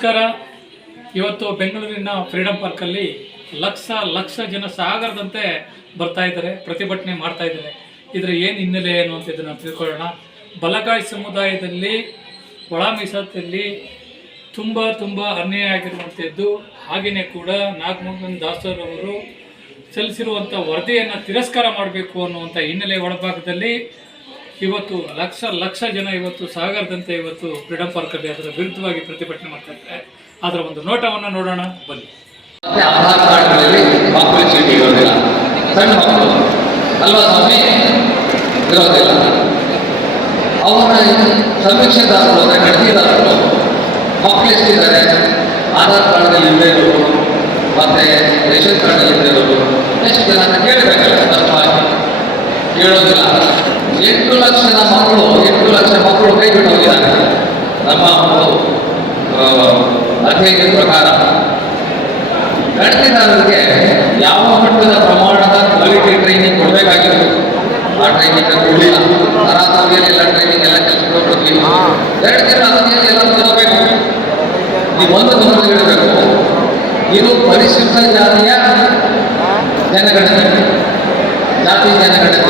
ನಮಸ್ಕಾರ. ಇವತ್ತು ಬೆಂಗಳೂರಿನ ಫ್ರೀಡಮ್ ಪಾರ್ಕಲ್ಲಿ ಲಕ್ಷ ಜನ ಸಾಗರದಂತೆ ಬರ್ತಾ ಇದ್ದಾರೆ, ಪ್ರತಿಭಟನೆ ಮಾಡ್ತಾ ಇದ್ದಾರೆ. ಇದರ ಏನು ಹಿನ್ನೆಲೆ ಏನು ಅಂತ ಇದನ್ನು ತಿಳ್ಕೊಳ್ಳೋಣ. ಬಲಗಾಯ್ ಸಮುದಾಯದಲ್ಲಿ ಒಳ ಮೀಸಲಾತಿಯಲ್ಲಿ ತುಂಬ ಅನ್ಯಾಯ ಆಗಿರುವಂಥದ್ದು. ಹಾಗೆಯೇ ಕೂಡ ನಾಗಮೋಹನ್ ದಾಸರ್ ಅವರು ಸಲ್ಲಿಸಿರುವಂಥ ವರದಿಯನ್ನು ತಿರಸ್ಕಾರ ಮಾಡಬೇಕು ಅನ್ನುವಂಥ ಹಿನ್ನೆಲೆ ಒಳಭಾಗದಲ್ಲಿ ಇವತ್ತು ಲಕ್ಷ ಜನ ಇವತ್ತು ಸಾಗರದಂತೆ ಇವತ್ತು ಫ್ರೀಡಮ್ ಪಾರ್ಕಲ್ಲಿ ಅದರ ವಿರುದ್ಧವಾಗಿ ಪ್ರತಿಭಟನೆ ಮಾಡ್ತಾ ಇದ್ದಾರೆ. ಅದರ ಒಂದು ನೋಟವನ್ನು ನೋಡೋಣ ಬನ್ನಿ. ಆಧಾರ್ ಕಾರ್ಡ್ಗಳಲ್ಲಿ ಮಕ್ಕಳ ಚೀಟಿ ಇರೋದಿಲ್ಲ, ಸಣ್ಣ ಮಕ್ಕಳು ಅಲ್ವಾ ಸ್ವಾಮಿ, ಇರೋದಿಲ್ಲ. ಅವರ ಸಮೀಕ್ಷೆದಾರರು ಅಂದರೆ ಖರೀದಿದಾರರು ಮಕ್ಕಳು ಎಷ್ಟಿದ್ದಾರೆ, ಆಧಾರ್ ಕಾರ್ಡ್ನಲ್ಲಿ ಇಲ್ಲದೆ ಇರೋರು ಮತ್ತು ರೇಷನ್ ಕಾರ್ಡಲ್ಲಿ ಇಲ್ಲದೆ ಇರೋರು ಎಷ್ಟು ಜನ ಅಂತ ಕೇಳಬೇಕಲ್ಲ, ಸ್ಪಷ್ಟವಾಗಿ ಕೇಳೋದಿಲ್ಲ. 8 ಲಕ್ಷ ಮಕ್ಕಳು ಕೈ ಬಿಟ್ಟು ಹೋಗಿದ್ದಾರೆ ನಮ್ಮ ಅಧ್ಯಯನದ ಪ್ರಕಾರ. ಗಣತಿದಾರರಿಗೆ ಯಾವ ಮಟ್ಟದ ಪ್ರಮಾಣದ ಕ್ವಾಲಿಟಿ ಟ್ರೈನಿಂಗ್ ಕೊಡಬೇಕಾಗಿತ್ತು, ಆ ಟ್ರೈನಿಂಗ್ ಕೊಡಲಿಲ್ಲ. ಸರಾಸರಿಯಲ್ಲಿ ಎಲ್ಲ ಟ್ರೈನಿಂಗ್ ಎಲ್ಲ ಕೆಲಸಗಳು ಕೊಡ್ತೀವಿ. ಗಣತಿದಾರರಿಗೆ ಎಲ್ಲ ತಗೋಬೇಕು. ನೀವು ಒಂದು ಗಮನವಿಡಬೇಕು, ಇದು ಪರಿಶಿಷ್ಟ ಜಾತಿಯ ಜನಗಣತಿ, ಜಾತಿ ಜನಗಣತಿ.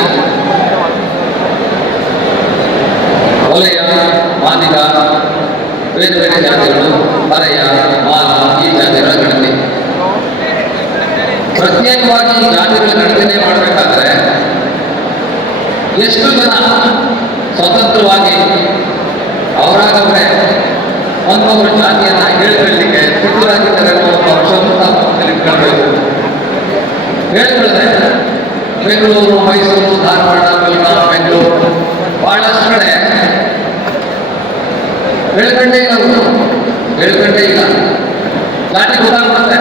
ವಲಯ, ಮಾದಿಗ, ಬೇರೆ ಜಾತಿಗಳು, ಮರೆಯ, ಮಾಲ, ಈ ಜಾತಿಗಳ ಗಣತಿ. ಪ್ರತ್ಯೇಕವಾಗಿ ಜಾತಿಗಳ ಗಣತಿನೇ ಮಾಡಬೇಕಾದ್ರೆ ಎಷ್ಟು ಜನ ಸ್ವತಂತ್ರವಾಗಿ ಅವರಾಗವರೇ ಒಂದೊಬ್ಬರು ಜಾತಿಯನ್ನ ಹೇಳಿಕೊಳ್ಳಲಿಕ್ಕೆ ಸಿದ್ಧರಾಗಿದ್ದಾರೆ ಹೇಳಿಕೊಳ್ಳದೆ ಬೆಂಗಳೂರು, ಮೈಸೂರು, ಧಾರವಾಡ, ಬೆಂಗಳೂರು ಬಹಳಷ್ಟು ಕಡೆ ಹೇಳಿಕೊಂಡೇ ಇಲ್ಲ. ಜಾತಿ ಗೊತ್ತಾಗ್ಬಿಡುತ್ತೆ.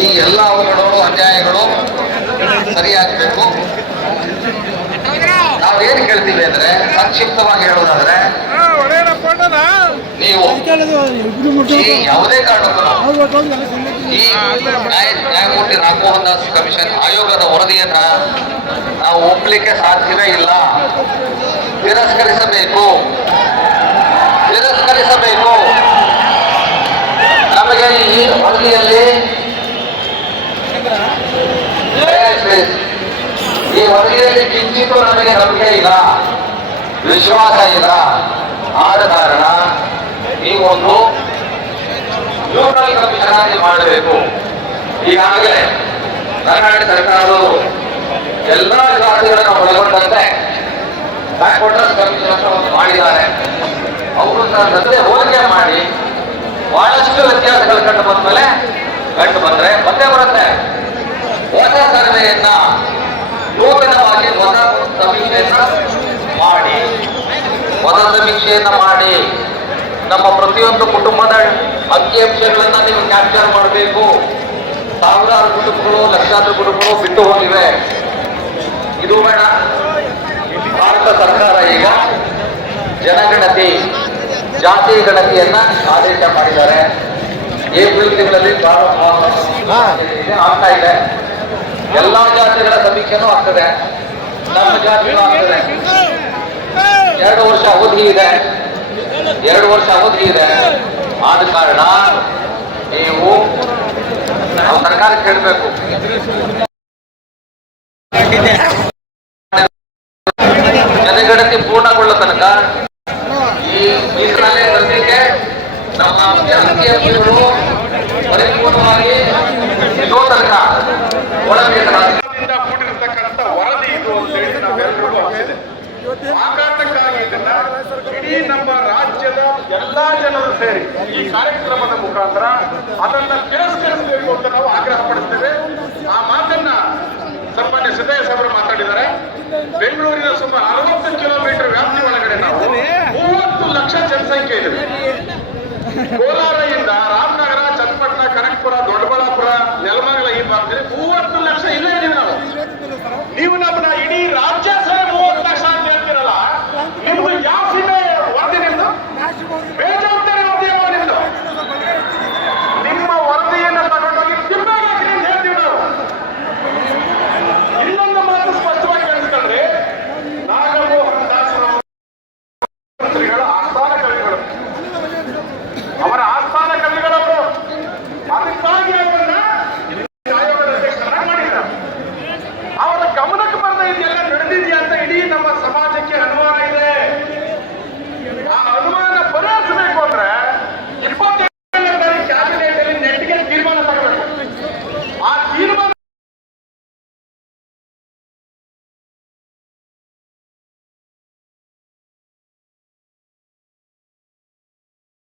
ಈ ಎಲ್ಲ ಅವಘಡಗಳು, ಅನ್ಯಾಯಗಳು ಸರಿಯಾಗಬೇಕು. ನಾವೇನು ಕೇಳ್ತೀವಿ ಅಂದ್ರೆ, ಸಂಕ್ಷಿಪ್ತವಾಗಿ ಹೇಳೋದಾದ್ರೆ, ನೀವು ಯಾವುದೇ ಕಾರಣಕ್ಕೂ ಈ ನ್ಯಾಯಮೂರ್ತಿ ನಾಗಮೋಹನ್ ದಾಸ್ ಕಮಿಷನ್ ಆಯೋಗದ ವರದಿಯನ್ನ ನಾವು ಒಪ್ಪಲಿಕ್ಕೆ ಸಾಧ್ಯವೇ ಇಲ್ಲ. ತಿರಸ್ಕರಿಸಬೇಕು. ನಮಗೆ ಈ ವರದಿಯಲ್ಲಿ ಕಿಂಚಿತ್ತೂ ನಮಗೆ ನಂಬಿಕೆ ಇಲ್ಲ, ವಿಶ್ವಾಸ ಇಲ್ಲ. ಆದ ಕಾರಣ ಈ ಒಂದು ನ್ಯೂಟ್ರಲ್ ಕಮಿಷನ್ ಆಗಿ ಮಾಡಬೇಕು. ಈಗಾಗಲೇ ಕರ್ನಾಟಕ ಸರ್ಕಾರವು ಎಲ್ಲ ಜಾತಿಗಳನ್ನು ಒಳಗೊಂಡಂತೆ ಬ್ಯಾಕ್ವರ್ಡರ್ಸ್ ಕಮಿಷನ್ ಮಾಡಿದ್ದಾರೆ. ಅವರು ಜೊತೆ ಹೋಲಿಕೆ ಮಾಡಿ ಬಹಳಷ್ಟು ವ್ಯತ್ಯಾಸಗಳು ಕಂಡು ಬಂದ್ರೆ ಮತ್ತೆ ಬರುತ್ತೆ. ಹೊಸ ಸರ್ವೆಯನ್ನ ನೂತನವಾಗಿ ಹೊಸ ಸಮೀಕ್ಷೆಯನ್ನ ಮಾಡಿ ನಮ್ಮ ಪ್ರತಿಯೊಂದು ಕುಟುಂಬದ ಅಂಕಿಅಂಶಗಳನ್ನ ನೀವು ಕ್ಯಾಪ್ಚರ್ ಮಾಡಬೇಕು. ಸಾವಿರಾರು ಕುಟುಂಬಗಳು, ಲಕ್ಷಾಂತರ ಕುಟುಂಬಗಳು ಬಿಟ್ಟು ಹೋಗಿವೆ. ಇದು ಬೇಡ. ಭಾರತ ಸರ್ಕಾರ ಈಗ ಜನಗಣತಿ, ಜಾತಿ ಗಣತಿಯನ್ನ ಆದೇಶ ಮಾಡಿದ್ದಾರೆ. ಏಪ್ರಿಲ್ ತಿಂಗಳಲ್ಲಿ ಆಗ್ತಾ ಇದೆ. ಎಲ್ಲಾ ಜಾತಿಗಳ ಸಮೀಕ್ಷೆನೂ ಆಗ್ತದೆ, ನಮ್ಮ ಜಾತಿನೂ ಆಗ್ತದೆ. 2 ವರ್ಷ ಅವಧಿ ಇದೆ. ಆದ ಕಾರಣ ನೀವು ನಾವು ಸರ್ಕಾರಕ್ಕೆ ಹೇಳಬೇಕು, ಜನಗಣತಿ ಪೂರ್ಣಗೊಳ್ಳ ತನಕ ಈ ಮೀಸಲಾತಿ ಸದ್ಯಕ್ಕೆ ನಮ್ಮ ಅಂಕಿಅಂಶಗಳು ಪರಿಪೂರ್ಣವಾಗಿ ಇರೋ ತನಕ ಒಳ ಮೀಸಲಾತಿಯಿಂದ ಕೂಡಿರತಕ್ಕಂಥ ವರದಿ ಇದು ಅಂತ ಹೇಳಿ ನಾವೆಲ್ಲರಿಗೂ ಆಗಿದೆ. ಆ ಕಾರಣಕ್ಕಾಗಿ ಇದನ್ನ ಇಡೀ ನಮ್ಮ ರಾಜ್ಯದ ಎಲ್ಲಾ ಜನರು ಸೇರಿ ಈ ಕಾರ್ಯಕ್ರಮದ ಮುಖಾಂತರ ಅದನ್ನ ತಿರಸ್ಕರಿಸಬೇಕು ಅಂತ ನಾವು ಆಗ್ರಹ ಪಡಿಸ್ತೇವೆ. ಆ ಮಾತನ್ನ ಸನ್ಮಾನ್ಯ ಸಿದ್ದಯ್ಯ ಸಾಹೇಬರು ಮಾತಾಡಿದ್ದಾರೆ. ಬೆಂಗಳೂರಿನ ಸುಮಾರು 60 ಕಿಲೋಮೀಟರ್ ವ್ಯಾಪ್ತಿ ಒಳಗಡೆ ನಾವು 30 ಲಕ್ಷ ಜನಸಂಖ್ಯೆ ಇದೆ.